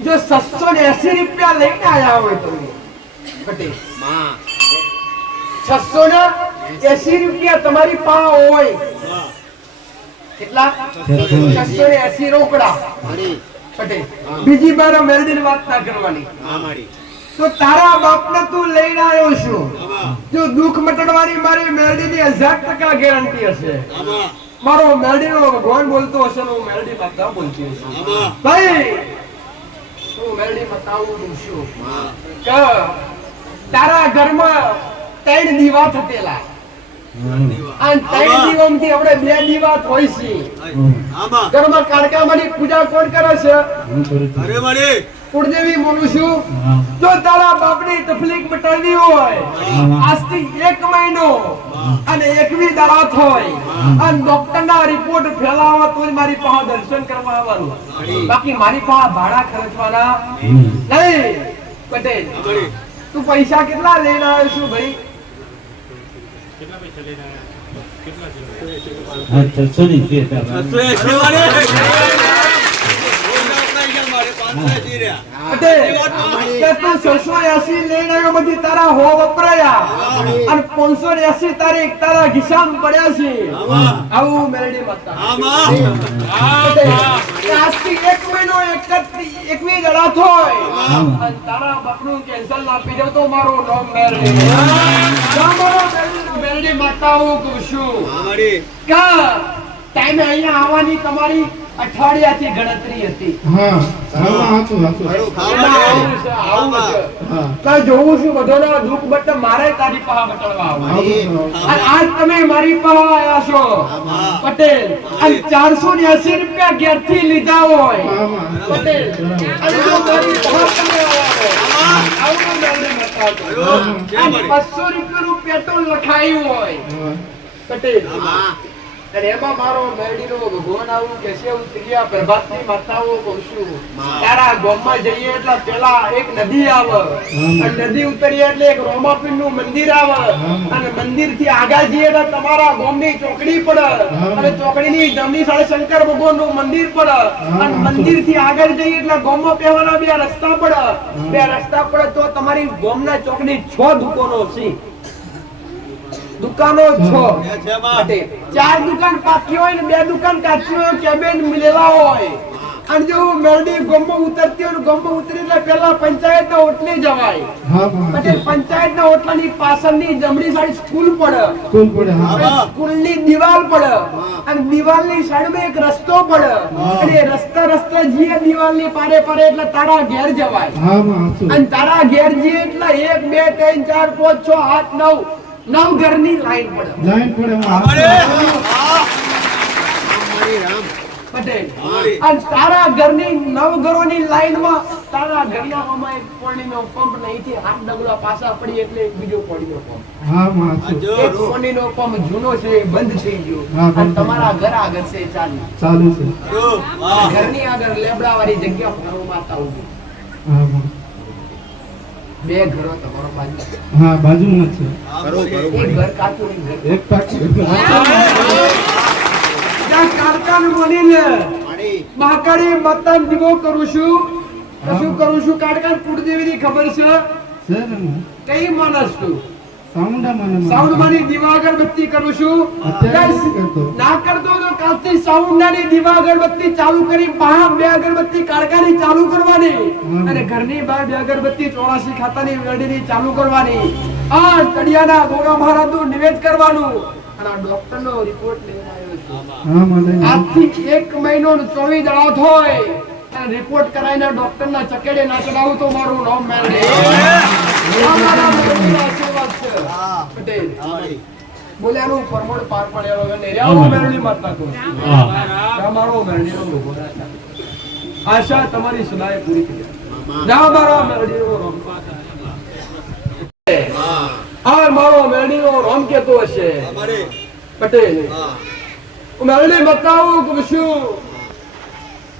જો 680 રૂપિયા લઈને આયા હોય તમે પટેલ માં 680 રૂપિયા તમારી પાસે હોય કેટલા 680 રોકડા મારી પટેલ બીજી બાર મેલડીની વાત ના કરવાની હા મારી તો તારા બાપને તું લઈને આવ્યો છું જો દુઃખ મટાડવાની મારી મેલડીની 1000% ગેરંટી હશે મારો મેલડીનો ભગવાન બોલતો હશે ને હું મેલડી માતા બોલતી હશે ભાઈ હું મેલડી બતાવું છું કે તારા ઘરમાં 3 દીવા થતેલા અને 3 દીવામાંથી આપણે 2 દીવા હોય છે ઘરમાં કાળકામાંની પૂજા કોણ કરે છે અરે મારી કુળદેવી બોલું છું જો તારા બાપની તકલીફ મટાડવી હોય આજથી 1 મહિનો અને 21 દાડા હોય અને ડોક્ટરના રિપોર્ટ ફેલાવવા તો મારી પાસે દર્શન કરવા આવવાનું બાકી મારી પાસે ભાડા ખર્ચવાના નહીં પટેલ તું પૈસા કેટલા લઈને આવ્યો છું ભાઈ કેટલા પૈસા લઈને આવ્યા કેટલા છે 680 લઈને આવ્યો બધી તારા હો વપરાયા અને 580 તારીખ તારા ખિસ્સામાં પડ્યા છે આવું મેલડી માતા આજથી 1 મહિનો 21 દાડા થોય અને તારા બાપનું કેન્સર ના પી દઉં તો મારો નામ મેલડી માતા હું કહું છું કા ટાઈમે અહીંયા આવવાની તમારી અઠવાડિયાથી ગણતરી હતી જોઉં છું બધોના દુઃખ બટ મારે તારી પાસે બટળવા અને આજ તમે મારી પાસે આવ્યા છો પટેલ અને 480 રૂપિયા ઘેરથી લીધા હોય પટેલ અને જો મારી પાસે તમે આવ્યા હોય 500 રૂપિયાનું પેટ્રોલ લખાયું હોય પટેલ અને એમાં મારો મેરડીનો ભગવાન આવું કે છે ઉતર્યા પ્રભાતની માતાઓ કહું છું તારા ગામમાં જઈએ એટલે પેલા એક નદી આવે અને નદી ઉતરીએ એટલે એક રોમાપીરનું મંદિર આવે અને મંદિરથી આગળ જઈએ એટલે તમારા ગામની ચોકડી પડે અને ચોકડીની જમણી સાઈડે શંકર ભગવાનનું મંદિર પડે અને મંદિરથી આગળ જઈએ એટલે ગામમાં પહેવાના 2 રસ્તા પડે 2 રસ્તા પડે તો તમારી ગામના ચોકડી 6 દુકાનો છે દુકાનો 6 4 દુકાન પાકી હોય ને 2 દુકાન કાચી હોય કેબિન મિલેલા હોય અને જો મેરડી ગોમો ઉતરતી હોય ગોમો ઉતરી એટલે પેલા પંચાયતના ઓટલી જવાય પછી પંચાયતના ઓટલાની પાછળની જમણી સાઈડ સ્કૂલ પડે સ્કૂલની દીવાલ પડે અને દીવાલની સાઈડમાં એક રસ્તો પડે અને રસ્તા જીએ દીવાલની પારે એટલે તારા ઘેર જવાય અને તારા ઘેર જીએ એટલે 1 2 3 4 5 6 8 9 ઘરની લાઈન પડે પટેલ અને તારા ઘરની 9 ઘરોની લાઈનમાં તારા ઘરના મામા એક પાણીનો પંપ નહીંથી 8 ડગલા પાછા પડી એટલે એક બીજો પાણીનો પંપ એક પાણીનો પંપ જૂનો છે બંધ થઈ ગયો અને તમારા ઘર આગળ છે ચાલુ છે ઘરની આગળ લેબડા વાળી જગ્યા પર માતા ઉભી 2 ઘરો તમારો બાજુમાં છે એક ઘર કાચું એક પાકી કારખાનું બનીને મહાકાળી માતા દીવો કરું છું શું કરું છું કારખાન કુળદેવીની ખબર છે કઈ માણસ તું સાઉન્ડમાંની દીવા અગરબત્તી કરું છું ના કરતો તો કાલથી સાઉન્ડની દીવા અગરબત્તી ચાલુ કરી બહાર 2 અગરબત્તી કારખાની ચાલુ કરવાની અને ઘરની બહાર 2 અગરબત્તી 84 ખાતાની વેડીની ચાલુ કરવાની આ તળિયાના ગોગા મહારાજનું નિવેદ કરવાનું અને આ ડોક્ટરનો રિપોર્ટ લઈને આવ્યો છું આજથી 1 મહિનો 24 દાડા થાય અને રિપોર્ટ કરાઈને ડોક્ટરના ચકેડે ના ચડાવું તો મારું નામ મેળવે અમારા મેળવીનો આશીર્વાદ છે પટેલ બોલ્યાનું પરમોડ પાર પડ્યા વગર ને રાવ મેળવી માતા તો અમારો મેળવીનો લોગો આશા તમારી સદાય પૂરી થઈ રાવ મારો મેળવીનો રોમ આ મારો મેળવીનો રોમ કેતો હશે પટેલ મેળવી બતાવું કે શું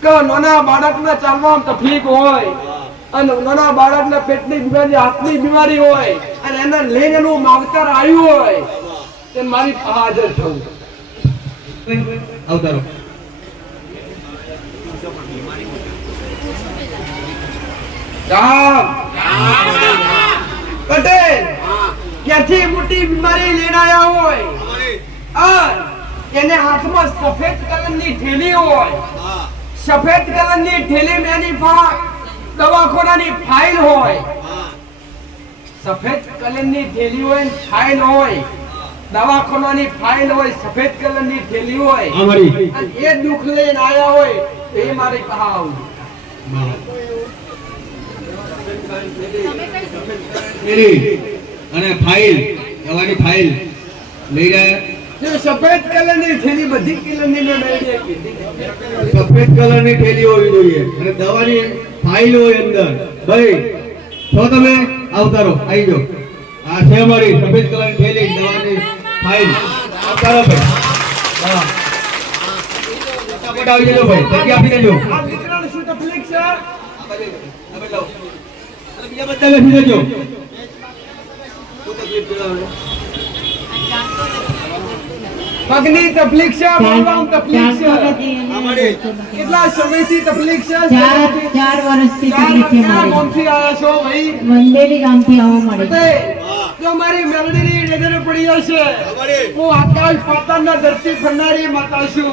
કે નાના બાળકના ચાલવામાં તકલીફ હોય અને નાના બાળકના પેટની બીમારી હાથની બીમારી હોય અને એને લઈને એનું માવતર આવ્યું હોય તે મારી હાજર થવું આવતારો રામ પટેલ ક્યાંથી મોટી બીમારી લઈને આયા હોય એને હાથમાં સફેદ કલરની થેલી હોય સફેદ કલરની થેલી માં એની દવાખાનાની ફાઇલ હોય સફેદ કલરની થેલી હોય ને ફાઇલ હોય દવાખાનાની ફાઇલ હોય સફેદ કલરની થેલી હોય અને એ દુઃખ લઈને આયા હોય તો એ મારી પાસે આવું અને ફાઇલ દવાની ફાઇલ લઈ જાય જે સફેદ કલરની થેલી બધી કલરની મેં મેળવી કીધી સફેદ કલરની થેલી હોવી જોઈએ અને દવાની ફાઇલ હોય અંદર ભાઈ છો તમે આવતારો આવી જાઓ આ છે અમારી સફેદ કલરની થેલી દવાની ફાઇલ આવતારો ભાઈ હા ફટાફટ આવી જજો ભાઈ જગ્યા આપી દેજો આ દીકરાને શું તકલીફ છે તમે લાવો અને બીજા બધા લખી દેજો શું તકલીફ છે પગની તકલીફ છે બોલવામાં તકલીફ છે કેટલા સમયથી તકલીફ છે 4 વર્ષથી તકલીફ છે ક્યાં મારી ગામથી આયા છો ભાઈ મંદેલી ગામથી આવો મળે તે જો મારી મેલડીની નજરે પડી હશે હું આકાશ પાતાળના ધરતી ફરનારી માતા છું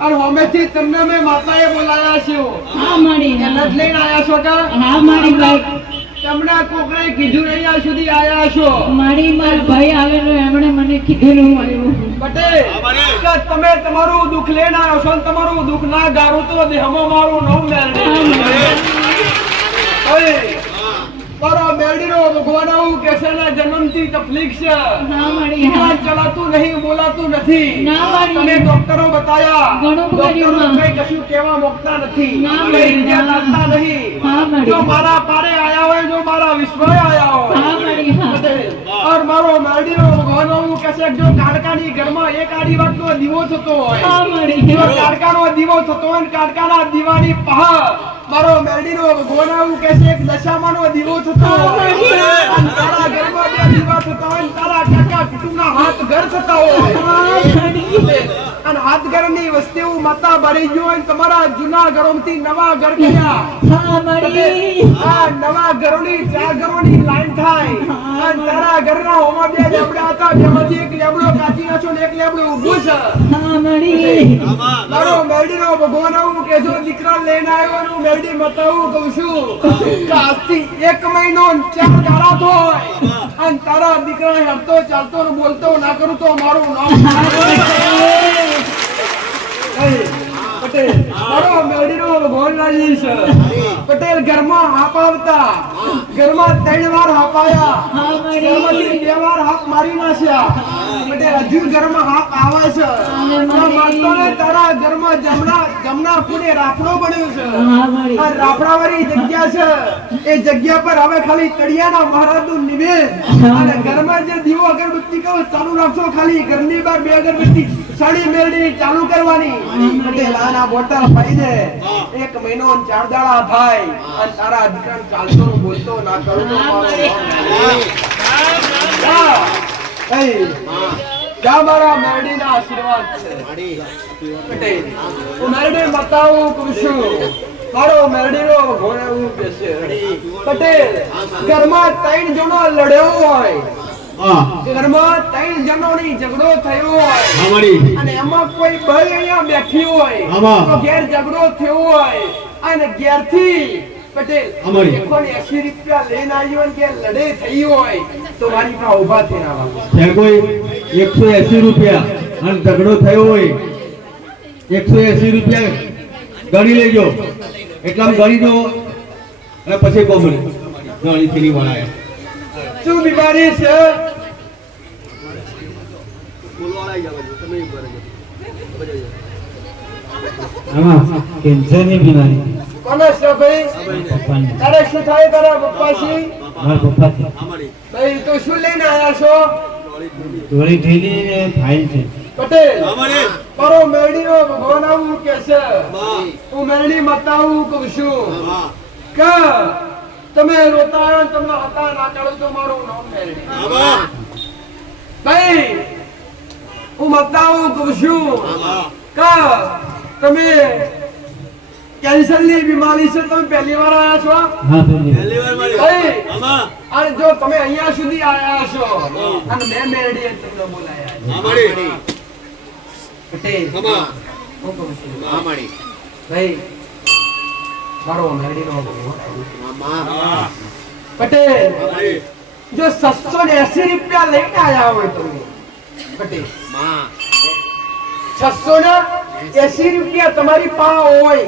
અને હમેથી તમને મેં માતાએ બોલાયા છું હા મારી એને જ લઈને આયા છો કા હા મારી ભાઈ તમને કોકણે કીધું અહીંયા સુધી આયા છો મારી મારા ભાઈ આવેલો એમણે મને કીધેલું આવ્યું પટેલ કે તમે તમારું દુઃખ લઈને આવ્યો છો અને તમારું દુઃખ ના ગારું તો દેહમાં મારું નામ મેલડી મારો મેલડીનો ભગવાન આવું કે છે ને જન્મથી તકલીફ છે હા મારી હા ચલાતું નહીં બોલાતું નથી ના મારી તમે ડોક્ટરો બતાયા ઘણું ડોક્ટરો કર્યું કઈ કશું કહેવા માંગતા નથી ના કઈ મારી રિઝલ્ટ આપતા નહીં હા મારી જો મારા પારે આયા હોય જો મારા વિશ્વએ આયા હોય હા મારી હા और મારો મેલડીનો ભગવાન આવું કે છે જો કાડકાની ઘરમાં એક આડી વાતનો દીવો થતો હોય હા મારી જો કાડકાનો દીવો થતો હોય ને કાડકાના દીવાની પહાડ મારો મેલડીનો ભગવાન આવું કે છે એક દશામાનો દીવો થતો હોય અને તારા ઘરમાં બે દીવા થતા હોય ને તારા કાકા કુટુંબના હાથ ઘર થતા હોય અને હાથ ઘરની વસ્તુ માતા ભરી ગયો હોય તમારા જૂના ઘરોમાંથી નવા ઘર કર્યા હા મારી આ નવા ઘરોની 4 ઘરોની લાઈન થાય અને તારા ઘરના હોમાં બે લેબડા હતા જેમાંથી એક લેબડો કાચી નાખ્યો ને એક લેબડો ઊભું છે હા મારી મારો મેલડીનો ભગવાન આવું કે જો દીકરા લઈને આવ્યો ને હું મેલડી મતાવું કહું છું કે આજથી 1 મહિનો ને 4 દાડા થાય અને તારા દીકરાને હરતો ચાલતો ને બોલતો ના કરું તો મારું નામ પટેલ મારો મેલડીનો ભગવાન રાજી છે પટેલ ઘરમાં હાપ આવતા ઘરમાં 3 વાર હાપ આયા હા મારી ઘરમાંથી 2 વાર હાપ મારી નાખ્યા પટેલ હજુ ઘરમાં હાપ આવે છે મારતો ને તારા ઘરમાં જમના ખૂણે રાફડો બન્યો છે હા મારી આ રાફડાવાળી જગ્યા છે એ જગ્યા પર હવે ખાલી તળિયાના મહારાજનું નિવેદ અને ઘરમાં જે દીવો અગરબત્તી કહો ચાલુ રાખશો ખાલી ઘરની બહાર 2 અગરબત્તી સાડી મેળડી ચાલુ કરવાની પટેલ આના બોટલ પાઈ દે 1 મહિનો ને 4 દાડા થાય અને તારા દીકરાને ચાલતો ને બોલતો ના કરું તો જા મારા મેરડીના આશીર્વાદ છે પટેલ હું મેરડી મતાવું કૃષ્ણ મારો મેરડીનો ભગવાન એવું કે છે પટેલ ઘરમાં 3 જણો લડ્યો હોય ઘરમાં 3 જણોની ઝઘડો થયો હોય અને એમાં કોઈ ભાઈ અહીંયા બેઠી હોય તો ઘેર ઝઘડો થયો હોય અને ઘેરથી પટેલ 180 રૂપિયા લઈને આવ્યો ને કે લડે થઈ હોય તો મારી પાસે ઊભા થઈને આવવા કોઈ 180 રૂપિયા અને ઝઘડો થયો હોય 180 રૂપિયા ગણી લેજો એટલામાં ગણી દો અને પછી કોમડી ગણી ફેરી વળાય શું બીમારી છે કેન્સરની બીમારી કોને છે ભાઈ પપ્પાને તારે શું થાય તારા પપ્પાજી મારા પપ્પા છે ભાઈ તો શું લઈને આયા છો ધોળી ઢીલી ને ફાઇલ છે પટેલ મારો મેરડીનો ભગવાન આવું કે છે હું મેરડી મતાવું કહું છું કે તમે રોતા આવ્યો ને તમને હતા ના ચાલો તો મારું નામ મેરડી ભાઈ હું મતાવું કહું છું કે તમે કેન્સર ની બીમારી છે, તમે પહેલી વાર આયા છો? હા પેલી પહેલી વાર મારી ભાઈ, આમાં અને જો તમે અહીંયા સુધી આયા છો અને મેં મેરડીએ તમને બોલાયા આમાડી પટેલ, આમાં હું કહું છું, આમાડી ભાઈ મારો મેરડીનો ભગવાન આમાં પટેલ, આમાડી જો 680 રૂપિયા લઈને આયા હોય તમે પટેલ, માં 680 રૂપિયા તમારી પાસે હોય,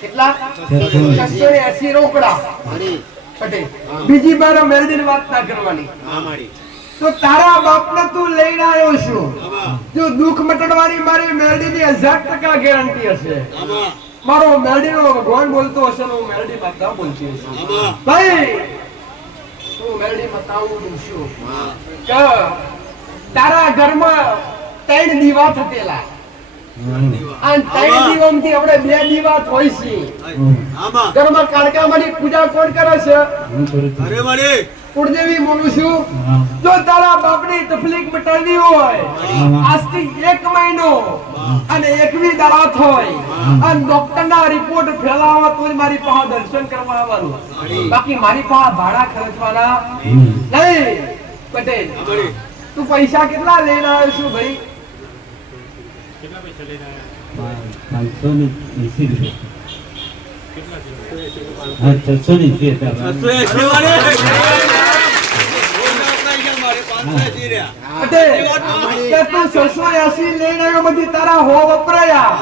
કેટલા? 680 રોકડા મારી પટેલ. બીજી બાર મેરડીની વાત ના કરવાની. આમાડી તો તારા બાપને તું લઈને આવ્યો છું, આમાં જો દુઃખ મટાડવાની મારી મેરડીની 1000% ગેરંટી હશે. આમાં મારો મેરડીનો ભગવાન બોલતો હશે ને હું મેરડી માતા બોલતી હશે. આમાં ભાઈ હું મેરડી માતા હું છું માં કે તારા ઘરમાં 3 દીવા થતેલા અને 3 દીવામાંથી આપણે 2 દીવા હોય છે. આમાં ઘરમાં કાળકામાંની પૂજા કોણ કરે છે? હું કરું છું અરે મારી કુળદેવી બોલું છું. હા જો તારા બાપની તકલીફ મટાડવી હોય, આજથી 1 મહિનો અને 21 દાડા હોય અને ડોક્ટરના રિપોર્ટ ફેલાવા તો જ મારી પાસે દર્શન કરવા આવવાનું, બાકી મારી પાસે ભાડા ખર્ચવાના નહીં. પટેલ, આમાડી તું પૈસા કેટલા લઈને આવ્યો છું ભાઈ? કેટલા પૈસા લઈને આવ્યા? 580 રૂપિયા કેટલા છે? હા 680 હતા 680 પટેલ, કે તું 680 લઈને આવ્યો, બધી તારા હો વપરાયા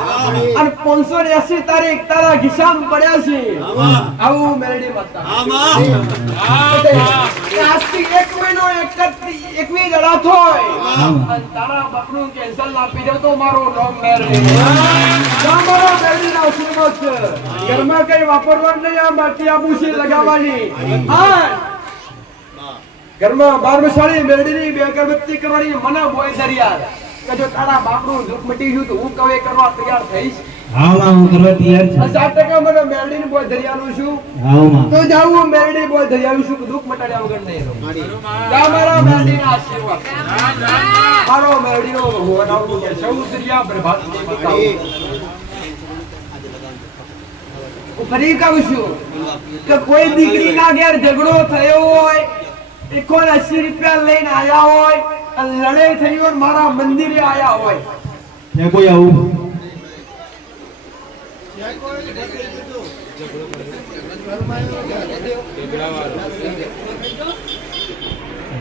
અને 580 તારા ખિસ્સામાં પડ્યા છે. આવું મેરડી માતા. પટેલ, કે આજથી 1 મહિનો 21 દાડા થાય અને તારા બાપનું કેન્સર ના પી જાવ તો મારો નામ મેરડી. મારો મેરડીનો આશીર્વાદ છે. ઘરમાં કઈ વાપરવાનું નહીં, આ બાકી આ બુશી લગાવવાની. હા, ઘરમાં 12 મસાળી મેરડીની 2 અગરબત્તી કરવાની મને બોય દરિયા કે જો તારા બાપનું દુઃખ મટી ગયું તો હું કવે કરવા તૈયાર થઈશ. હા માં હું કરવા તૈયાર છું 7% મને મેરડીની બોય દરિયાનું છું. હા માં તો જાઉં હું મેરડી બોય દરિયાનું છું, દુઃખ મટાડ્યા વગર નહીં રહું. જા મારા મેરડીના આશીર્વાદ. મારો મેરડીનો ભગવાન આવું કે સૌ દરિયા પ્રભાતને બતાવું. હું ફરી કહું છું કે કોઈ દીકરીના ઘેર ઝઘડો થયો હોય, 180 રૂપિયા લઈને આયા હોય અને લડાઈ થઈ હોય, મારા મંદિરે આયા હોય, છે કોઈ આવું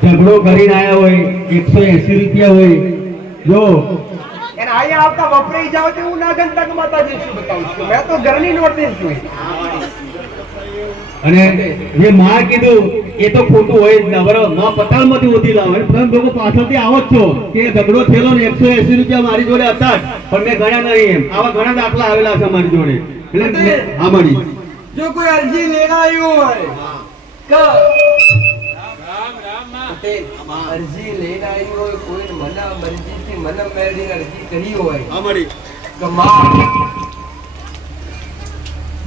ઝઘડો કરીને આયા હોય 180 રૂપિયા હોય જો એને આયા આવતા વપરાઈ જાવ તો હું નાગંતક માતાજી શું બતાવું છું. મેં તો ઘરની નોટિસ જોઈ. અને જે માં કીધું એ તો ખોટું હોય જ ના બરાબર. માં પતાળમાંથી ઓછી લાવે અને તમે લોકો પાછળથી આવો જ છો કે ઝઘડો થયેલો ને 180 રૂપિયા મારી જોડે હતા જ, પણ મેં ગણ્યા નહીં. એમ આવા ઘણા દાખલા આવેલા છે મારી જોડે. એટલે હા મળી જો કોઈ અરજી લેવા આવ્યું હોય કે પટેલ, અરજી લઈને આવ્યું હોય કોઈ મને મરજીથી મને મેળવીને અરજી કરી હોય આમાડી કે માં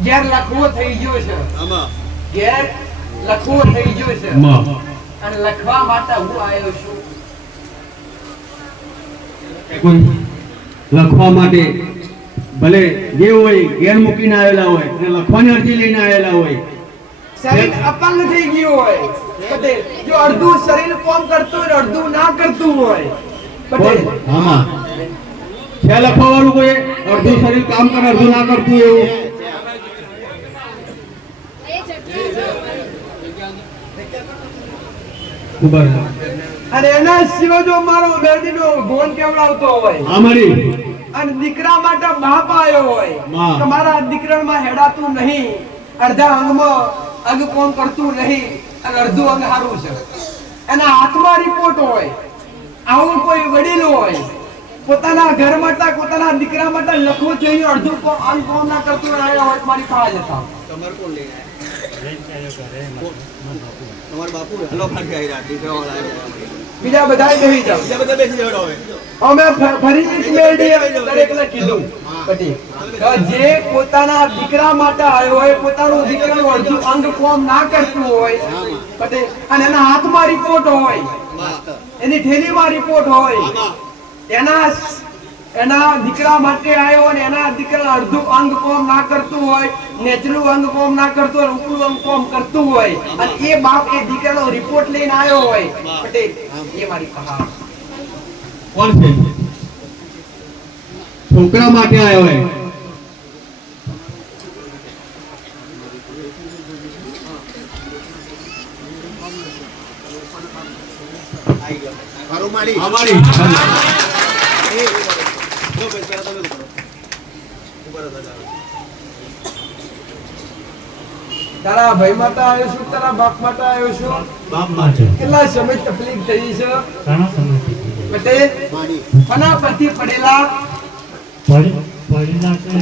ઘેર લખવો થઈ ગયો છે, આમાં ઘેર લખવો થઈ ગયો છે માં અને લખવા માટે હું આવ્યો છું. કોઈ લખવા માટે ભલે જે હોય ઘેર મૂકીને આવેલા હોય અને લખવાની અરજી લઈને આવેલા હોય. શરીર અપંગ થઈ ગયું હોય પટેલ, જો અડધું શરીર કામ કરતું હોય અડધું ના કરતું હોય પટેલ, આમાં છે લખવા વાળું કોઈ અડધું શરીર કામ કરે અડધું ના કરતું એવું. ખબર છે. અને એના સિવાય જો મારો મેરડીનો ભગવાન કેવડાવતો હોય હા મળી અને દીકરા માટે બાપ આવ્યો હોય માં. કે મારા દીકરામાં હેડાતું નહીં, અડધા અંગમાં અંગ કોમ કરતું નહીં અને અડધું અંગ હારું છે, એના હાથમાં રિપોર્ટ હોય, આવું કોઈ વડીલ હોય પોતાના ઘર માટે પોતાના દીકરા માટે લખવું જોઈએ, અડધું અંગ કોમ ના કરતું આવ્યા હોય તો મારી પાસે જતા. તમાર કોણ લઈને આયા? તમાર બાપુ હલો ફાટી આવી રહ્યા દીકરાવાળા આવ્યા. બીજા બધા નહીં જાવ. બીજા બધા બેસી જવડો હવે અમે ફરીથી મેરડીએ દરેકને કીધું પછી કે જે પોતાના દીકરા માટે આવ્યો હોય, પોતાનું દીકરાનું અડધું અંગ કોમ ના કરતું હોય પછી અને એના હાથમાં રિપોર્ટ હોય, એની થેલીમાં રિપોર્ટ હોય, એના એના દીકરા માટે આવ્યો અને એના દીકરા અડધું અંગ કોમ ના કરતું હોય, નેચલું અંગ કોમ ના કરતું હોય, ઉપલું અંગ કોમ કરતું હોય, અને એ બાપ એ દીકરાનો રિપોર્ટ લઈને આવ્યો હોય, પટેલ એ મારી કહાવત. કોણ છે? છોકરા માટે આવ્યો હોય. અમારી તારા ભાઈ માટે આવ્યો છું, તારા બાપ માટે આવ્યો છું. બાપ માટે કેટલા સમય તકલીફ થઈ છે ઘણા સમયથી પટેલ? કોના પરથી પડેલા? પડેલા કે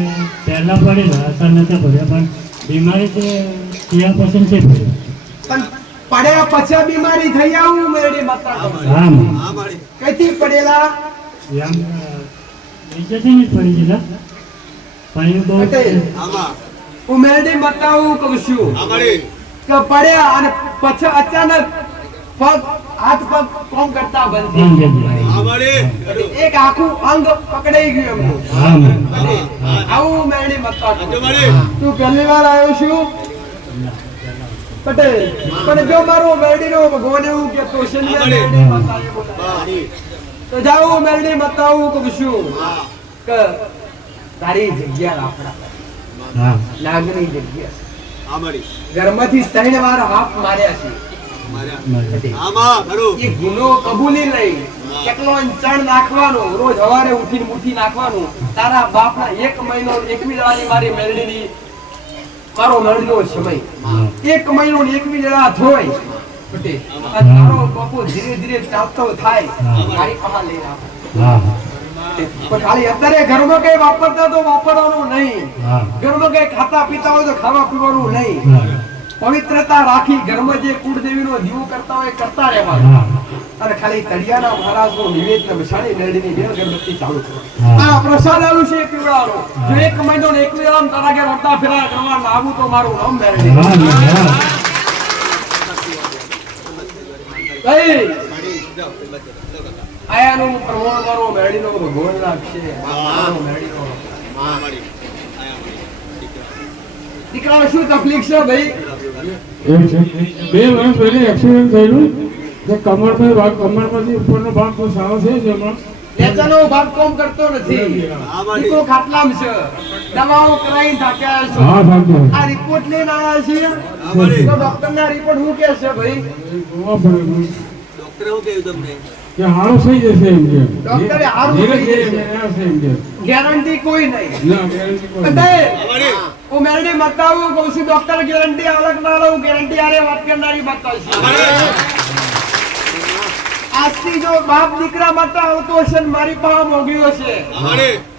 પહેલા પડેલા હતા નતા પડ્યા, પણ બીમારી છે ત્યાં પછી નથી પડ્યા. પણ પડ્યા પછી બીમારી થઈ આવું મેળી માતા હા કઈથી પડેલા? આમ નીચેથી નહીં પડી ગયેલા, પણ એ બહુ પટેલ હું મેળી માતા હું કહું છું કે પડ્યા અને પછી અચાનક પગ હાથ પગ કોમ કરતા બંધ થઈ બંધ ગયા. થઈ એક આખું અંગ પકડાઈ ગયું એમનું. હા આવું મેળી માતા તું પહેલી વાર આવ્યો છું પટેલ? પણ જો મારો મેરડીનો ભગવાન એવું કહેતો છે ને મેરડી માતાએ બોલાવ્યા. તો જાઉં મેરડી માતા હું કહું છું કે તારી જગ્યા આપણા હા નાગની જગ્યા ઘરમાંથી 3 વાર હાથ માર્યા છે. એ ગુનો કબૂલી લઈ કેટલો ચણ નાખવાનો, રોજ સવારે ઉઠીને મુઠ્ઠી નાખવાનું. તારા બાપના 1 મહિનો 21 દાડાની મારી મેરડીની મારો મેરડીનો સમય 1 મહિનો ને 21 દાડા થોય પટેલ. અને તારો બાપુ ધીરે ધીરે ચાલતો થાય મારી પાસે લઈને આવે. હા પણ ખાલી અત્યારે ઘરમાં કઈ વાપરતા તો વાપરવાનું નહીં, હા ઘરમાં કઈ ખાતા પીતા હોય તો ખાવા પીવાનું નહીં. પવિત્રતા રાખી ઘરમાં જે કુળદેવીનો દીવો કરતા હોય કરતા રહેવાનું. હા અને ખાલી તળિયાના મહારાજનો નિવેદન બસાડી મેળવીની બે અગરબત્તી ચાલુ કરો. હા. આ પ્રસાદ આલું છે એ પીવડાવવાનો. જો 1 મહિનો ને 21 દાડા તારા ઘેર વળતા ફેરા કરવા લાગુ તો મારું નામ મેળવી. હા કઈ આયાનું પ્રમાણ મારો મેળવીનો ભગવાન લાગશે. મારો મેળવીનો દીકરાને શું તકલીફ છે ભાઈ? એમ છે 2 વર્ષ પહેલા એક્સિડન્ટ થયેલું કે કમરમાંથી ઉપરનો ભાગ તો સારો છે જેમાં નેચાનો ભાગ કોમ કરતો નથી. દીકરો ખાટલામાં છે, દવાઓ કરાવીને થાક્યા છો. હા સાચું આ રિપોર્ટ લઈને આવ્યા છીએ તો ડોક્ટરના રિપોર્ટ શું કહે છે ભાઈ? જોવા પડે કે હારું થઈ જશે એમ કે ડોક્ટરે હારું થઈ જશે. એમ કે ગેરંટી કોઈ નહીં. ના ગેરંટી કોઈ નહીં. બધાએ હું મેરડી બતાવું કહું છું ડોક્ટર ગેરંટી અલગ ના લઉં, ગેરંટી આરે વાત કરનારી બતાવશે. આજથી જો બાપ દીકરા માટે આવતો હશે ને મારી પાસે મોગીઓ છે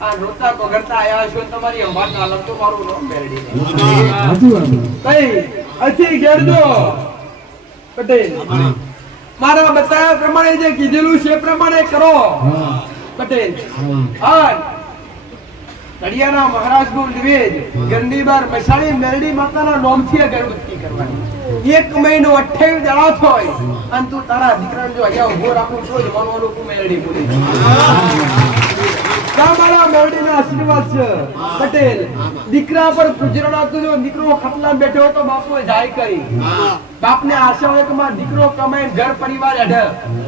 આ રોતા પગડતા આવ્યા છો ને તમારી અંબાત હાલત તો મારું નામ મેરડી નહીં. સાચું વાત છે. કઈ અથી ઘેરજો પટેલ. મારા બતાવ્યા પ્રમાણે જે કીધેલું છે એ પ્રમાણે કરો હા પટેલ. હા તળિયાના મહારાજનો નિવેદ ઘરની બહાર બેસાડી મેરડી માતાના નામથી અગરબત્તી કરવાની. 1 મહિનો 28 દાડા થાય અને તું તારા દીકરાને જો અહીંયા ઉભો રાખું તો જ માનવાનું તું મેરડી બોલી. મારા મેરડીના આશીર્વાદ છે પટેલ. દીકરા પર ગુજરાત તો જો દીકરો ખટલા બેઠો તો બાપુએ જાય કરી. બાપને આશા હોય કે મારો દીકરો કમાઈને ઘર પરિવાર હેઠે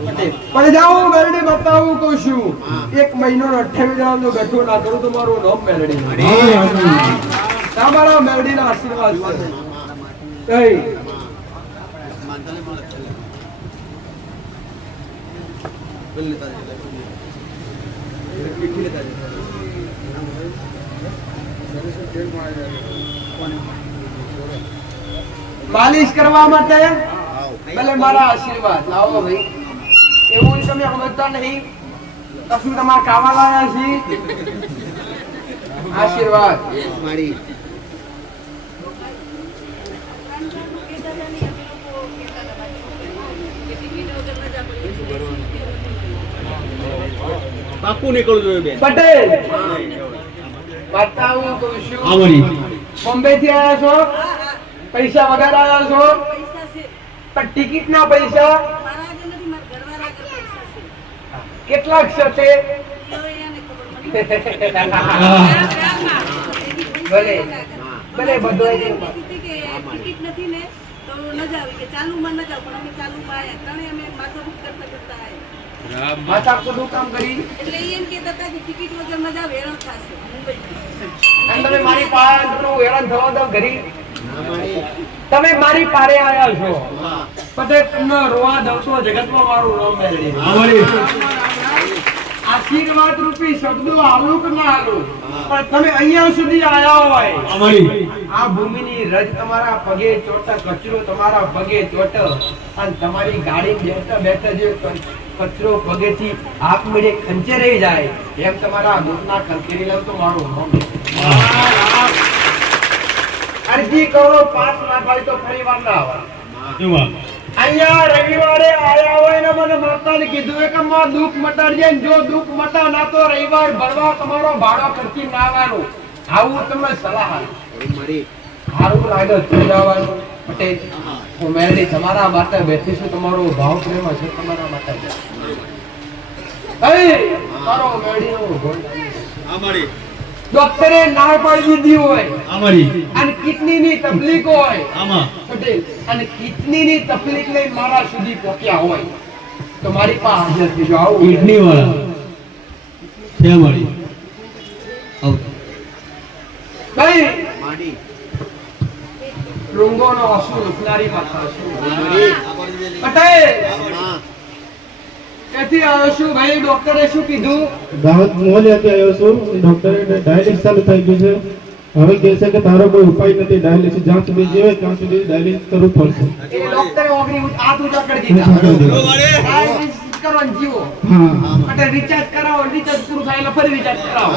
પટેલ. પણ જાઉં મેરડી બતાવું કહું છું 1 મહિનો 28 દાડા જો બેઠો ના કરું તો મારું નામ મેરડી. તમારા મેરડીના આશીર્વાદ છે. કઈ માલિશ કરવા માટે ભલે મારા આશીર્વાદ લાવો ભાઈ. એવું તમે સમજતા નહીં કશું તમારે કાવા લાયા છે આશીર્વાદ. પાકું નીકળવું જોઈએ બેન. પટેલ બતાવું કહું છું અમારી બોમ્બે થી આવ્યા છો? પૈસા વગર આવ્યા છો? પણ ટિકિટ ના પૈસા કેટલાક છે તે ભલે ભલે બધો ટિકિટ નથી ને તો ન જાવ કે ચાલુમાં ન જાવ, પણ અમે ચાલુમાં આયા ત્રણે અમે માથાકૂટ કરતા આયા. માથા કુડું કામ કરી એટલે ઈ એમ કહેતા હતા કે ટિકિટ વગર ન જાવ હેરાન થશે મુંબઈ. અને તમે મારી પાસે હેરાન થવા દો ઘરી. તમે મારી પારે આયા છો પટેલ, તમને રોવા દઉં તો જગતમાં મારું નામ મેળવી. આશીર્વાદ રૂપી શબ્દો આલું કે ના આલું, પણ તમે અહીંયા સુધી આયા હોય, આ ભૂમિની રજ તમારા પગે ચોટ, કચરો તમારા પગે ચોટ, અને તમારી ગાડી બેઠા બેઠા જે કચરો પગેથી આપમેળે ખંચેરાઈ જાય એમ તમારા દૂધના ખંચેરી લાવ તો મારું નામ. અરજી કરો પાસ ના થાય તો ફરી વાર ના આવે. અહીંયા રવિવારે આયા હોય ને મને માતાને કીધું કે માં દુઃખ મટાડજે, જો દુઃખ મટા ના તો રવિવાર ભરવા તમારો ભાડો ખર્ચી ના આવવાનું. આવું તમને સલાહ સારું લાગે તો જવાનું. પટેલ હું મેળવી તમારા માટે બેઠીશું, તમારો ભાવ પ્રેમ હશે તમારા માટે. મારો મેળવીનો ગોળ ડોક્ટરે ના પાડી દીધી હોય અને કિડની ની તકલીફ હોય પટેલ, અને કિડની ની તકલીફ લઈ મારા સુધી પહોંચ્યા હોય તો મારી પાસે હાજર થજો. આવું કિડની વાળા છે મારી ભાઈ રૂંગોનો અસુર ઉઠનારી માતા છું પટેલ. ક્યાંથી આવ્યો છું ભાઈ? ડોક્ટરે શું કીધું? દાવત મોહલ્યાથી આવ્યો છું. ડોક્ટરે ડાયાલિસિસ ચાલુ થઈ ગયું છે. હવે કહે છે કે તારો કોઈ ઉપાય નથી, ડાયાલિસિસ જ્યાં સુધી જીવે ત્યાં સુધી ડાયાલિસિસ કરવું પડશે. એ ડોક્ટરે ઓગળી હાથ ઊંચા કરી દીધા. ડાયાલિસિસ કરો અને જીવો. એટલે રિચાર્જ કરાવો, રિચાર્જ પૂરું થાય એટલે ફરી રિચાર્જ કરાવો.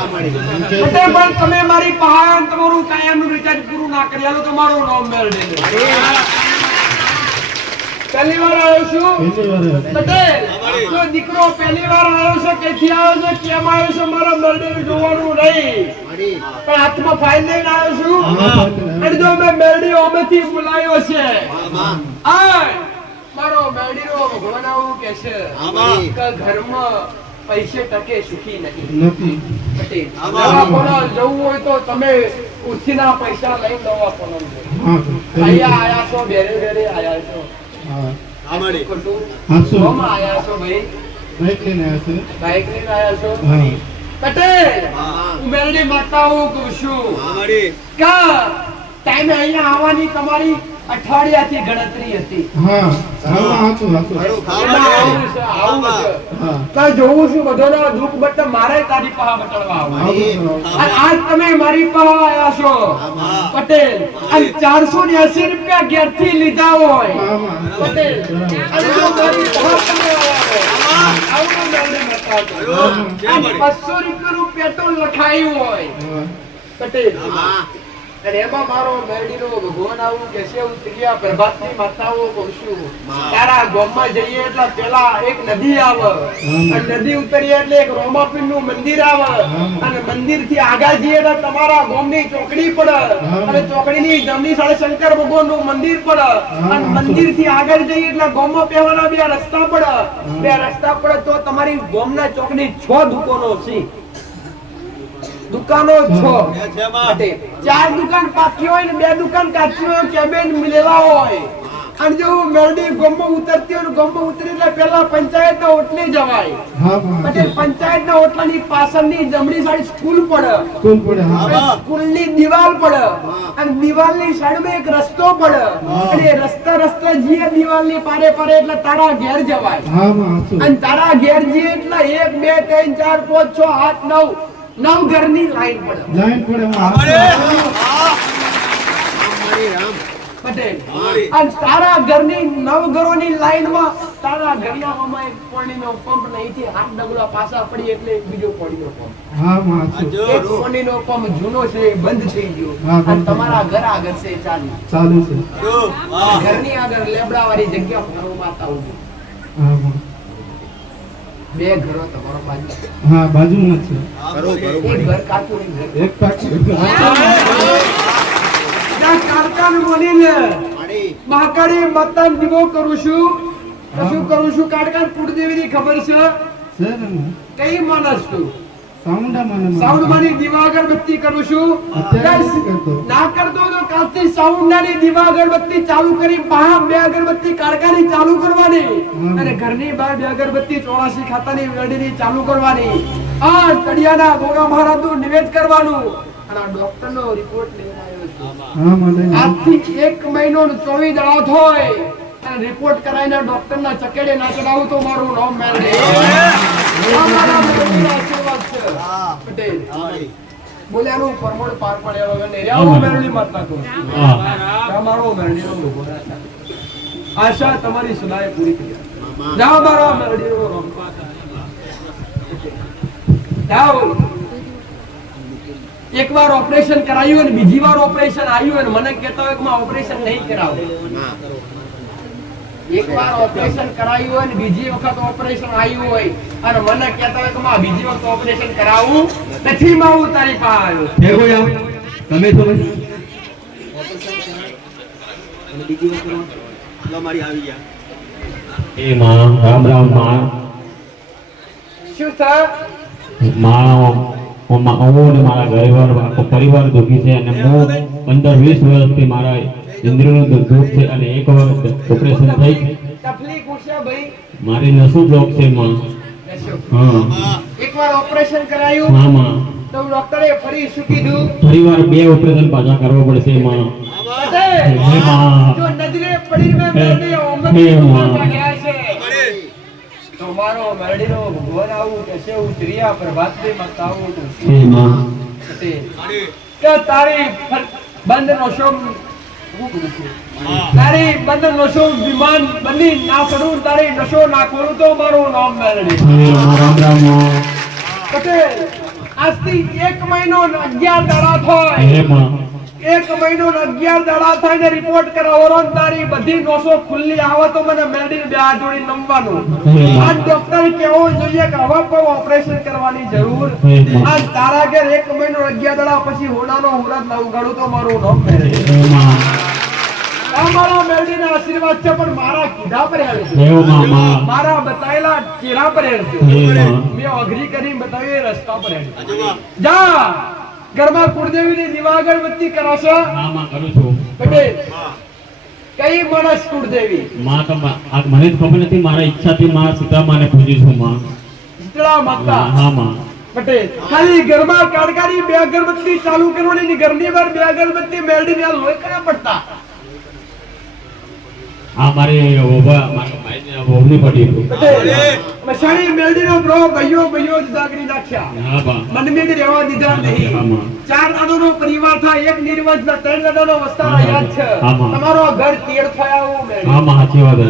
એટલે પણ તમે મારી પાસે તમારું કાયમનું રિચાર્જ પૂરું ના કરી આલો તો મારું નામ મેળવી. પહેલી વાર આવ્યો છું પટેલ. તો દીકરો પહેલી વાર આવ્યો છે, કઈથી આવ્યો છે, કેમ આવ્યો છે, મારા મેળવી જોવાનું નહીં, પણ હાથમાં ફાઇલ લઈને આવ્યો છું. અને જો મેં મેળવી ઓમેથી બોલાયો છે, મારો મેળવીનો ભગવાન આવું કે છે કે ઘરમાં પૈસે ટકે સુખી નથી. પટેલ દવાખાના જવું હોય તો તમે ઉછીના પૈસા લઈને દવાખાના અહીંયા આયા છો, બેરે બેરે આયા છો. પટેલ હું મેળવી માગતા હું કહું છું કે ટાઈમે અહીંયા આવવાની તમારી અઠવાડિયાથી ગણતરી હતી. જોવું છું બધોનો દુઃખ બટ મારે તારી પાસે બતાડવા આવું. આજ તમે મારી પાસે આવ્યા છો પટેલ, અને 480 રૂપિયા ઘેરથી લીધા હોય પટેલ, અને જો મારી પાસે તમે આવ્યા હોય આવું મેળવી બતાવજો. અને 200 રૂપિયાનું પેટ્રોલ લખાયું હોય પટેલ, અને એમાં મારો મેરડીનો ભગવાન આવું કે છે ઉતર્યા પ્રભાતની માતાઓ કહું છું તારા ગામમાં જઈએ એટલે પેલા એક નદી આવે, અને નદી ઉતરીએ એટલે એક રોમાપીરનું મંદિર આવે, અને મંદિર થી આગળ જઈએ એટલે તમારા ગામની ચોકડી પડે, અને ચોકડીની જમણી સાડે શંકર ભગવાનનું મંદિર પડે, અને મંદિર થી આગળ જઈએ એટલે ગામમાં પહેવાના 2 રસ્તા પડે. 2 રસ્તા પડે તો તમારી ગામના ચોકડી 6 દુકાનો છે. દુકાનો 6 4 દુકાન પાકી હોય ને 2 દુકાન કાચી હોય, કેબિન મિલેલા હોય. અને જો મેરડી ગોમો ઉતરતી હોય, ગોમો ઉતરી એટલે પેલા પંચાયતના ઓટલે જવાય. એટલે પંચાયતના ઓટલાની પાછળની જમણી સાઈડ સ્કૂલ પડે, સ્કૂલની દીવાલ પડે, અને દીવાલની સાઈડમાં એક રસ્તો પડે, અને રસ્તા જીએ દીવાલની પારે પારે એટલે તારા ઘેર જવાય. અને તારા ઘેર જીએ એટલે 1 2 3 4 5 6 8 9 ઘરની લાઈન પડે. પટેલ અને તારા ઘરની 9 ઘરોની લાઈનમાં તારા ઘરિયામાં એક પાણીનો પંપ નહીંથી 8 ડગલા પાછા પડી એટલે એક બીજો પાણીનો પંપ. એક પાણીનો પંપ જૂનો છે, બંધ થઈ ગયો, અને તમારા ઘર આગળ છે ચાલુ છે. ઘરની આગળ લેબડા વાળી જગ્યા ઘરો માતા ઉભી. 2 ઘરો તમારો બાજુમાં છે. એક ઘર કાચું, એક પાછું. કારખાનું બનીને મહાકાળી માતાને દીવો કરું છું. શું કરું છું? કારખાન કુળદેવીની ખબર છે? કઈ માણસ છું? સાઉન્ડ માની દીવા અગરબત્તી કરું છું. અત્યારે નથી કરતો. ના કરતો તો કાલથી સાઉન્ડ ની દીવા અગરબત્તી ચાલુ કરી બહાર 2 અગરબત્તી કારકાની ચાલુ કરવાની અને ઘરની બહાર 2 અગરબત્તી 84 ખાતાની વેડીની ચાલુ કરવાની. આ કડિયાના ગોગા મહારાજનું નિવેદ કરવાનું અને આ ડોક્ટરનો રિપોર્ટ લઈને આવ્યો છું. આજથી 1 મહિનો ને 24 દાડા થાય અને રિપોર્ટ કરાવીને ડોક્ટરના ચકેડે ના ચડાવું તો મારું નામ મેળવી. આ મારા મેળવીના આશીર્વાદ છે. પટેલ બોલ્યાનું પરમોડ પાર પડ્યો હવે નેર્યાઓ મેળવી મત નાખો. તમારો મેળવીનો લોગો રાખો. આશા તમારી સદાય પૂરી થઈ જાય. જાઓ મારા મેળવીનો જાઓ. એકવાર ઓપરેશન કરાયું અને બીજી વાર ઓપરેશન આવ્યું અને મને કહેતા હોય કે માં ઓપરેશન નહીં કરાવો. એકવાર ઓપરેશન કરાયું હોય અને બીજી વખત ઓપરેશન આવ્યું હોય અને મને કહેતા હોય કે માં બીજી વખત ઓપરેશન કરાવવું નથી માં હું તારી પાસે આવ્યો. હે કોઈ આવ તમે તો બસ અને બીજી વાત કરો લો મારી આવી ગયા. એ માં રામ રામ માં શું સર? હું ને મારા ઘરવાર આખો પરિવાર દુઃખી છે અને હું 15-20 વર્ષથી મારા ઇન્દ્રિયનું દુઃખ છે અને એક વખત ઓપરેશન થઈ તકલીફ ઉઠશે ભાઈ. મારી નસું બ્લોક છે માં. હા એકવાર ઓપરેશન કરાયું હા માં તો ડોક્ટરે ફરી શું કીધું? ફરીવાર 2 ઓપરેશન પાછા કરવા પડશે માં. હે માં જો નજરે પડી મેં મેં હે માં તમારો મેરડીનો ભગવાન આવું કે છે ઉતરિયા પ્રભાતની મતાવું તો હે માં કે તારી બંધ નો શોમ તારી બંધ નો શોમ વિમાન બની ના સડું તારી નશો ના ખોલું તો મારું નામ મેરડી. હે માં રામ રામ માં પટેલ આજથી 1 મહિનો ને 11 દાડા થાય. હે માં 1 મહિનો ને 11 દાડા થાય ને રિપોર્ટ કરાવવાનો ને તારી બધી નસો ખુલ્લી આવે તો મને મેરડીને 2 હાથ જોડી નમવાનું. આ ડોક્ટર કેવો જોઈએ કે હવે કોઈ ઓપરેશન કરવાની જરૂર. આ તારા ઘેર 1 મહિનો 11 દાડા પછી હોનાનો હુરત ના ઉગાડું તો મારું નામ મેરડી. હે માં મારા મેરડીના આશીર્વાદ છે પણ મારા કીધા પર હેડ છે. હે માં મારા બતાયેલા ચહેરા પર હેડ છે. હે માં મેં અઘરી કરી બતાવી એ રસ્તા પર હેડ છે. જા ઘરમાં કુળદેવીની દીવા અગરબત્તી કરાશો. હા માં કરું છું. પટેલ કઈ માણસ કુળદેવી? માં તો આ મને જ ખબર નથી મારા ઈચ્છાથી માં સીતામાને પૂજી છું માં. શીતળા માતા. હા માં પટેલ ખાલી ઘરમાં કાળકાની 2 અગરબત્તી ચાલુ કરવાની ની ઘરની બહાર 2 અગરબત્તી મેળવીને આ લોહી કયા પડતા. આ મારી ઓભા મારા ભાઈને ઓભની પડી હતું. પટેલ મસાણી મેળવીનો બ્રો ભાઈઓ જુદા કરી નાખ્યા. હા બા મનમેજ રહેવા દીધા નહીં. હા માં 4 દાદાનો પરિવાર થાય, 1 નિર્વંશ ના 3 દાદાનો વસ્તાર યાદ છે. હા માં. તમારો ઘર તેર થયા આવું મેળવી. હા માં સાચી વાત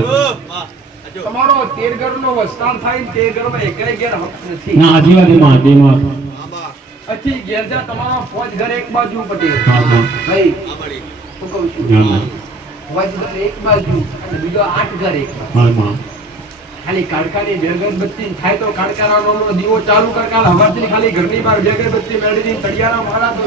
છે. તમારો 13 ઘરનો વસ્તાર થાય ને 13 ઘરમાં એકેય ઘેર હક નથી. ના સાચી વાત છે માં સાચી વાત. અચ્છી ઘેર જા તમારો 5 ઘર એક બાજુ પટેલ. હા માં ભાઈ હું કહું છું હા માં 5 ઘર એક બાજુ અને બીજો 8 ઘર એક બાજુ. હા માં ખાલી કાળકાની 2 અગરબત્તી થાય તો કાળકાનો દીવો ચાલુ કર. કાલ હવારથી ખાલી ઘરની બહાર 2 અગરબત્તી મેળવીને તળિયાના માળા તો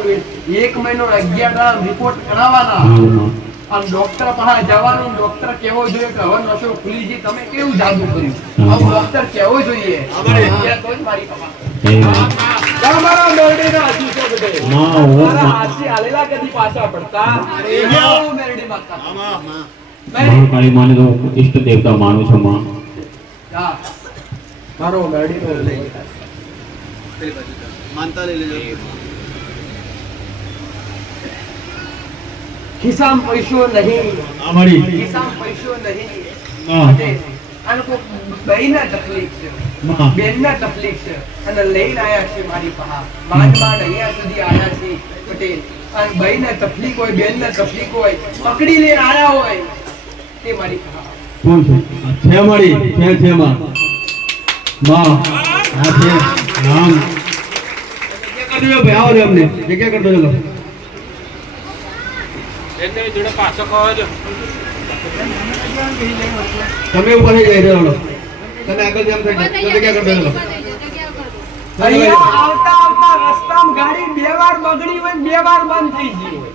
1 મહિનો 11 દાડા રિપોર્ટ કરાવવાના. હા માં અને ડોક્ટર પાસે જવાનું. ડોક્ટર કેવો જોઈએ કે હવે નસો ખુલી ગઈ, તમે કેવું જાદુ કર્યું આવું ડોક્ટર કેવો જોઈએ. તો જ મારી પાસે હે માં તમારા મેરડીના હાથી છે બધે. માં હું મારા હાથી હાલેલા કદી પાછા પડતા. આવું મેરડી માતા. મહાકાળી માને તો ઈષ્ટ દેવતા માનું છું માં. હા, મારો મેરડીનો લઈ માનતા લઈ લેજો. ખિસ્સામાં પૈસો નહીં. અમારી ખિસ્સામાં પૈસો નહીં. માં આનો કોઈ બહેનના તકલીફ છે. માં બેનના તકલીફ છે અને લઈને આયા છે મારી પાસે. માંડ અહીંયા સુધી આયા છે પટેલ. અને ભાઈને તકલીફ હોય, બેનને તકલીફ હોય, પકડી લઈને આયા હોય તે મારી પાસે. કોણ છે? છે મારી છે માં માં હા છે રામ જગ્યા કરજો ભાઈ. આવો ને અમને જગ્યા કરજો. ચલો તમે ઉપર થઈ જાય ચલો. તમે આગળ જામ થઈ જાય જગ્યા કરજો. ચલો અહીંયા આવતા રસ્તામાં ગાડી 2 વાર બગડી હોય, 2 વાર બંધ થઈ ગઈ હોય.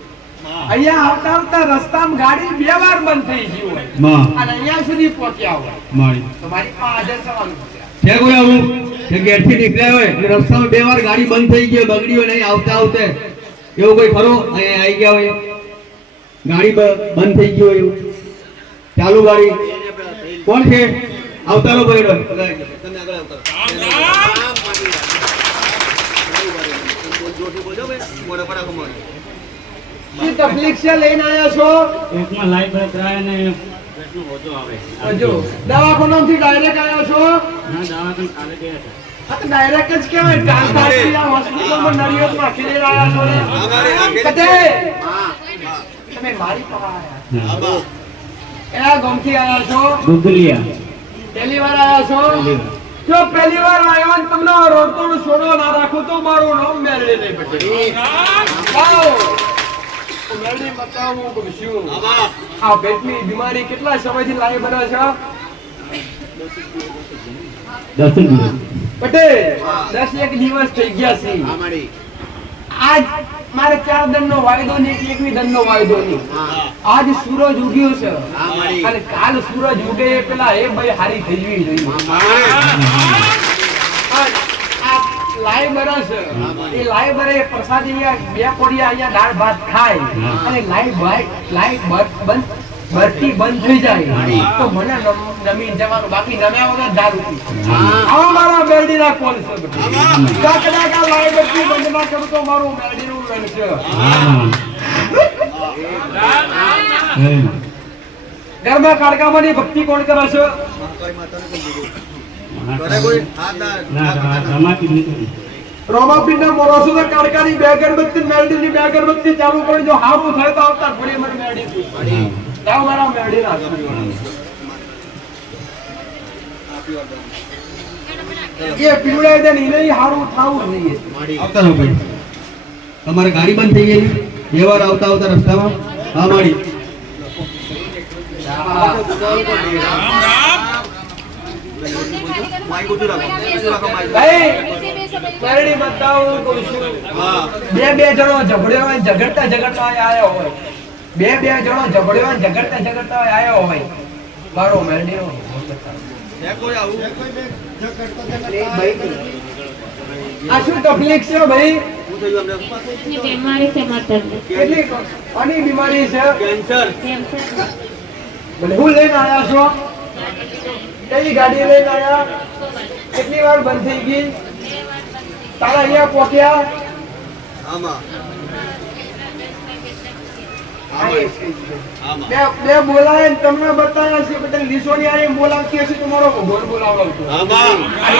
અહીંયા આવતા રસ્તામાં ગાડી 2 વાર બંધ થઈ ગઈ હોય માં અને અહીંયા સુધી પહોંચ્યા હોય મારી તો મારી પાસે હાજર થવાનું છે. છે કોઈ આવું કે ઘેરથી નીકળ્યા હોય અને રસ્તામાં 2 વાર ગાડી બંધ થઈ ગઈ બગડી હોય નહીં આવતા આવતે એવું કોઈ ખરો અહીંયા આવી ગયા હોય ગાડી બંધ થઈ ગઈ હોય એવું ચાલુ ગાડી કોણ છે અવતારો બહેનો તમે આગળ અવતારો શું તકલીફ છે લઈને આવ્યા છો? એકમાં લાઈટ બદલાય ને પેટનું ઓછું આવે હજુ દવાખાનાથી ડાયરેક્ટ આવ્યા છો? ના દવાખાને કાલે ગયા હતા આ તો ડાયરેક્ટ જ કહેવાય. ટ્રાન્સફર આ હોસ્પિટલમાં નળિયોમાં રાખી લઈને આવ્યા છો ને. કટે તમે મારી પાસે આવ્યા. કયા ગામથી આવ્યા છો? દુધલિયા પહેલી વાર આવ્યા છો? જો પહેલી વાર આવ્યો ને તમને રોટોનો સોનો ના રાખો તો મારું નામ મેળવી નહીં પડે. આવો મેળવી બતાવું છું. આ પેટની બીમારી કેટલા સમયથી લાવી બને છે? 10 દિવસ પટેલ 10 દિવસ થઈ ગયા છે. આજ મારે 4 દનનો વાયદો નહીં, 1મી દનનો વાયદો નહીં. આજ સૂરજ ઉગ્યો છે અને કાલ સૂરજ ઉગે એ પેલા એ ભાઈ હારી થઈ જવી જોઈએ. આ લાઈ બરસ એ લાઈ બરે પ્રસાદી 2 કોડિયા અહીંયા દાળ ભાત ખાય અને લાઈ બરતી બંધ થઈ જાય તો મને નમી જવાનું, બાકી નમ્યા વગર દારૂ પી. આવા મારા બેરડીના કોલ છે. કદાચ આ લાઈ બરતી બંધ ના કરું તો મારું બેરડીનું લણ છે. ગરબા કાળકામાંની ભક્તિ કોણ કરે છે? રોમાપીરના મોરસો તો કાળકાની 2 અગરબત્તી મેરડીની 2 અગરબત્તી ચાલુ કરી જો હારું થાય તો આવતા ઘોડી મને મેરડી દાવ મારા મેરડી ના એ પીવડાય દે ને એને હારું થાવું જોઈએ. અવતારો ભાઈ તમારે ગાડી બંધ થઈ ગઈ 2 વાર આવતા આવતા રસ્તામાં હા માડી ભાઈ મેરડી બતાવું કહું છું. બે જણો ઝઘડ્યો હોય ઝઘડતા આયા હોય, 2 જણો ઝઘડ્યો હોય ઝઘડતા આયા હોય મારો મેરડીનો આ શું તકલીફ છે ભાઈ? બીમારી છે માતાજી કેટલી કોની બીમારી છે? કેન્સર ભલે હું લઈને આયા છો? કઈ ગાડી લઈને આયા? કેટલી વાર બંધ થઈ ગઈ? તારા અહીંયા પહોંચ્યા? બે બોલાય ને તમને બતાવ્યા છે પટેલ લીસોડિયા એમ બોલાવતી હશે તમારો ભગવાન બોલાવો છો.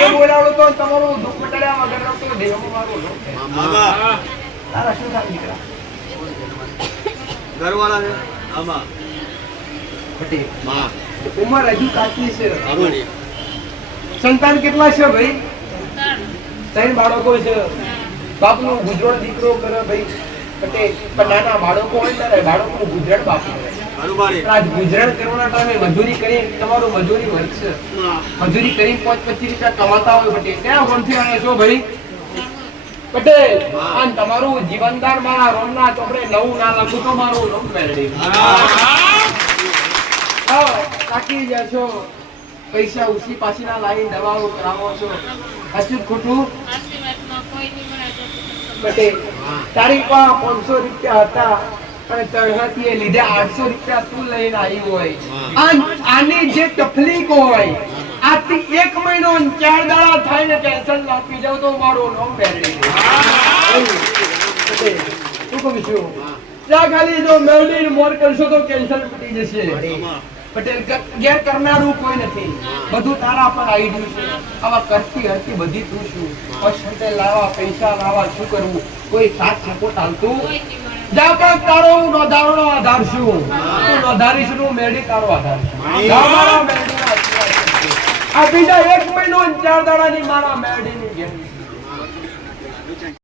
એ બોલાવો તો તમારું દુઃખ મટાડ્યા વગર તો દેહમાં મારું તારા શું થાય દીકરા? ઘરવાળા છે આમાં પટેલ ઉંમર હજુ કાચી છે. સંતાન કેટલા છે ભાઈ? 3 બાળકો છે. બાપનું ગુજરાન દીકરો કરે ભાઈ પટેલ. પણ નાના બાળકો હોય ત્યારે બાળકોનું ગુજરાન બાપ કરે. આજ ગુજરાન કરવાના ટાઈમે મજૂરી કરી તમારું મજૂરી વધશે. મજૂરી કરી 25 રૂપિયા કમાતા હોય પટેલ. ક્યાં ફોનથી આવ્યા છો ભાઈ? પટેલ અને તમારું જીવનદાન મારા રોમના ચોપડે નવું ના લખું તો મારું નામ મેળવી તાકી જશો. પૈસા ઉસી પાછીના લાવીને દવાઓ કરાવો છો. હશું ખોટું? પટેલ તારી પાસે 500 રૂપિયા હતા અને ચઢાતી એ લીધે 800 રૂપિયા તું લઈને આવી હોય. આની જે તકલીફ હોય આજથી 1 મહિનો 4 દાડા થાય ને કેન્સર આપી જાવ તો મારું નામ મેળવી શું કહું છું? ત્યાં ખાલી જો મેળવીને મોર કરશો તો કેન્સર પતી જશે. પટેલ ગેર કરનારું કોઈ નથી, બધું તારા પર આવી ગયું છે. આવા કરતી હરતી બધી તું છું. પૈસા લાવવા પૈસા લાવવા શું કરવું? કોઈ સાથ સપોર્ટ હાલતું જા પણ તારો હું નોંધારનો આધાર છું. તું નોંધારીશ નું મેળી તારો આધાર છે. આ બીજા 1 મહિનો 4 દાડાની મારા મેળીની ગેરંટી